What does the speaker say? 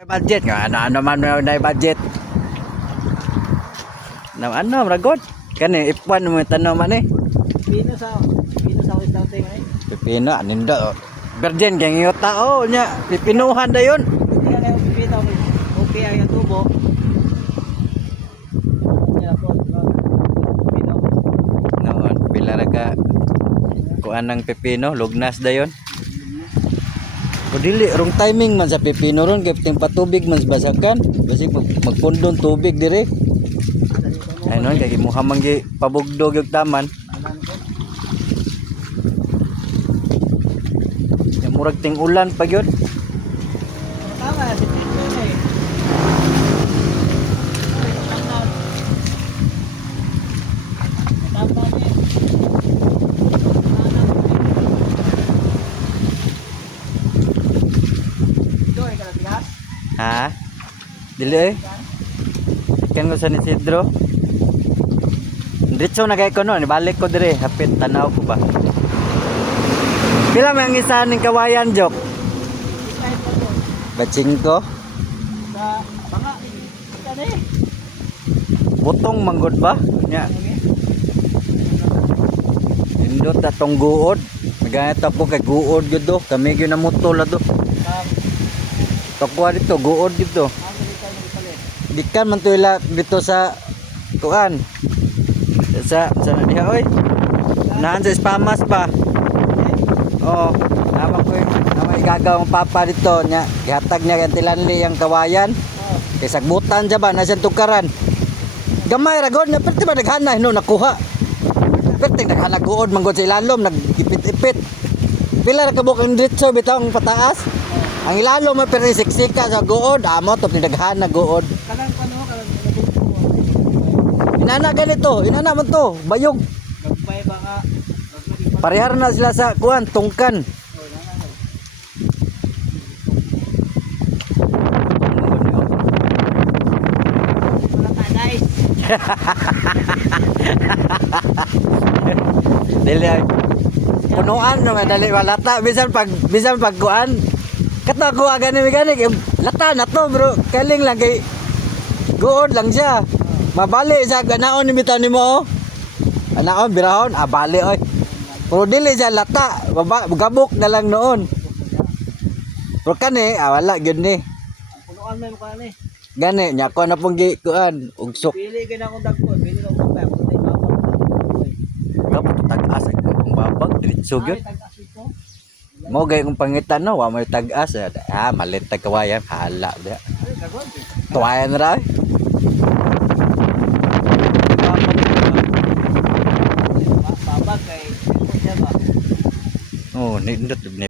Budget nga ano man may budget. Na ano ragot. Kani ipuan mo tanong man eh. Pino sa wisdom thing ay. Pipino anindo. Virgin kay ngiyot tao nya pipinuhan dayon. Kaya na yung pipino okay ang tubo. Ya po. Pino. Noon pila ra ka kuan ng pipino lugnas dayon. O dili rong timing man sa pipino ron kay ting patubig man basakan basi magpundon tubig dire. Ay non kay muhamang gi pabugdog yung taman. Ya murag ting ulan pa gyud. Tama si pino eh. Tama ni. Ha? Dili eh. Ikan ko sa ni Sidro. Diretso na kay ko no, balik ko dire, hapit tanaw ko ba. Pila may ang isa ning kawayan jok? Baching ko. Sa mga kani. Butong manggod ba? Nya. Indot atong guod. Maganit ako kay guod gyud do. Kami gyud na mutol do. Takwa dito, guod dito. Dikan man to ila dito sa tuan. Sa diha oy. Naan sa spamas pa. Oh, nama ko nama igagaw ang papa dito nya. Gihatag niya kay Tilanli ang kawayan. Kay sagbutan ja ba na siyang tukaran. Gamay ra gud na perti ba daghana no nakuha. Perti daghana guod manggod sa ilalom nagipit-ipit. Pila ra ka bukang diretso bitaw ang pataas. Ang ilalom may pero siksika sa guod, amo to tinaghan na guod. Kanang pano kanang Inana ganito, inana man to, bayog. nagbay ba ka? Parehar na sila sa kuan, tungkan. Wala ta guys. Dili ay punuan no dali walata bisan pag kuan. Kato ko gani lata na to bro, kaling lang kay guod lang siya. Mabali sa ganaon ni bitaw nimo oh. Anaon birahon, bali oy. Pero dili siya lata, gabok na lang noon. Pero kani, wala gyud ni. Punuan may mukha ni. Gani nya ko na pong kuan ugsok. Pili gyud akong dagko, pili ra akong bag, putay ba. Gabot tag-as ang babag diretso gyud. Tag-as ito. Mo gay kung pangitan no, wa may tag-as. Malit tag kawayan, hala da. Ay, dagko. Tuwayan ra. Babag kay. Oh, nindot